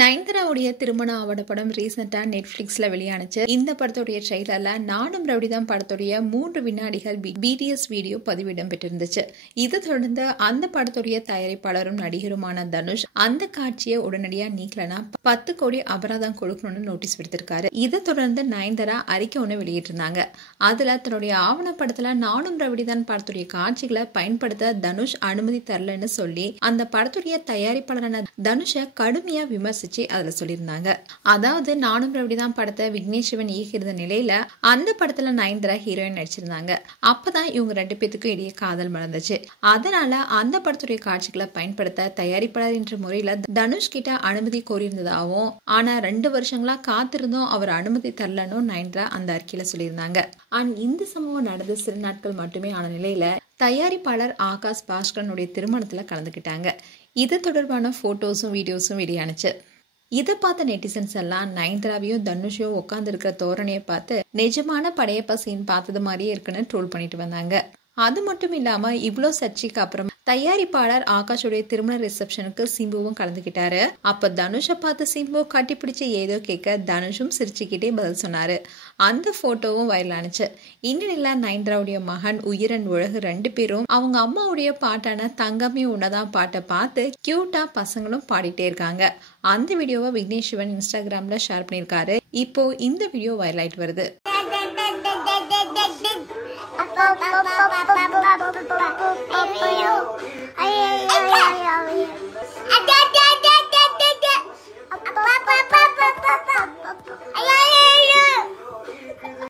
நயன்தாராவுடைய திருமண ஆவண படம் ரீசெண்டா நெட்ஃபிளிக்ஸ்ல வெளியானுச்சு. இந்த படத்துடைய ட்ரெய்லர்ல நானும் ரவுடிதான் படத்துடைய 3 வினாடிகள் பிடிஎஸ் வீடியோ பதிவிடம் பெற்றிருந்துச்சு. இதை தொடர்ந்து அந்த படத்துடைய தயாரிப்பாளரும் நடிகருமான தனுஷ் அந்த காட்சியை உடனடியா நீக்கலனா 10 கோடி அபராதம் கொடுக்கணும்னு நோட்டீஸ் விடுத்திருக்காரு. இதை தொடர்ந்து நயன்தாரா அறிக்கை ஒண்ணு வெளியிட்டிருந்தாங்க. அதுல தன்னுடைய ஆவண படத்துல நானும் ரவுடிதான் படத்துடைய காட்சிகளை பயன்படுத்த தனுஷ் அனுமதி தரலன்னு சொல்லி அந்த படத்துடைய தயாரிப்பாளரான தனுஷை கடுமையா விமர்சிச்சு அதுல சொல்லியிருந்தாங்க. அதாவது நானும் ரவுடிதான் படத்தை விக்னேஷ் சிவன் இயக்கியிருந்த நிலையில அந்த படத்துல நயன்தாரா ஹீரோயின் நடிச்சிருந்தாங்க. அப்பதான் இவங்க 2 பேத்துக்கும் இடையே காதல் மலர்ந்துச்சு. அதனால அந்த படத்துடைய காட்சிகளை பயன்படுத்த தயாரிப்பாளர் என்ற முறையில தனுஷ் கிட்ட அனுமதி கோரியிருந்ததாகவும், ஆனா 2 வருஷங்களா காத்திருந்தும் அவர் அனுமதி தரலன்னு நயன்தாரா அந்த அறிக்கையில சொல்லியிருந்தாங்க. இந்த சம்பவம் நடந்து சில நாட்கள் மட்டுமே ஆன நிலையில தயாரிப்பாளர் ஆகாஷ் பாஸ்கரனுடைய திருமணத்துல கலந்துக்கிட்டாங்க. இது தொடர்பான போட்டோஸும் வீடியோஸும் வெளியானுச்சு. இதை பார்த்த நெட்டிசன்ஸ் எல்லாம் நயன்தாராவையும் தனுஷையும் உட்கார்ந்து இருக்கிற தோரணையை பார்த்து நிஜமான படையப்பா சீன் பார்த்தது மாதிரியே இருக்குன்னு ட்ரோல் பண்ணிட்டு வந்தாங்க. அது மட்டும் இல்லாம இவ்வளோ சர்ச்சைக்கு அப்புறம் தயாரிப்பாளர் ஆகாஷோடைய திருமண ரிசப்ஷனுக்கு சிம்புவும் கலந்துக்கிட்டாரு. அப்ப தனுஷை பார்த்து சிம்பு கட்டிப்பிடிச்சு ஏதோ கேட்க தனுஷும் சிரிச்சுக்கிட்டே பதில் சொன்னாரு. அந்த போட்டோவும் வைரலானுச்சு. இந்நிலையில நயன்தாராவுடைய மகன் உயிரன் உலகு 2 பேரும் அவங்க அம்மாவுடைய பாட்டான தங்கமே உன்னதான் பாட்டை பார்த்து கியூட்டா பசங்களும் பாடிட்டே இருக்காங்க. அந்த வீடியோவை விக்னேஷ் சிவன் இன்ஸ்டாகிராம்ல ஷேர் பண்ணிருக்காரு. இப்போ இந்த வீடியோ வைரல் ஆயிட்டு வருது. I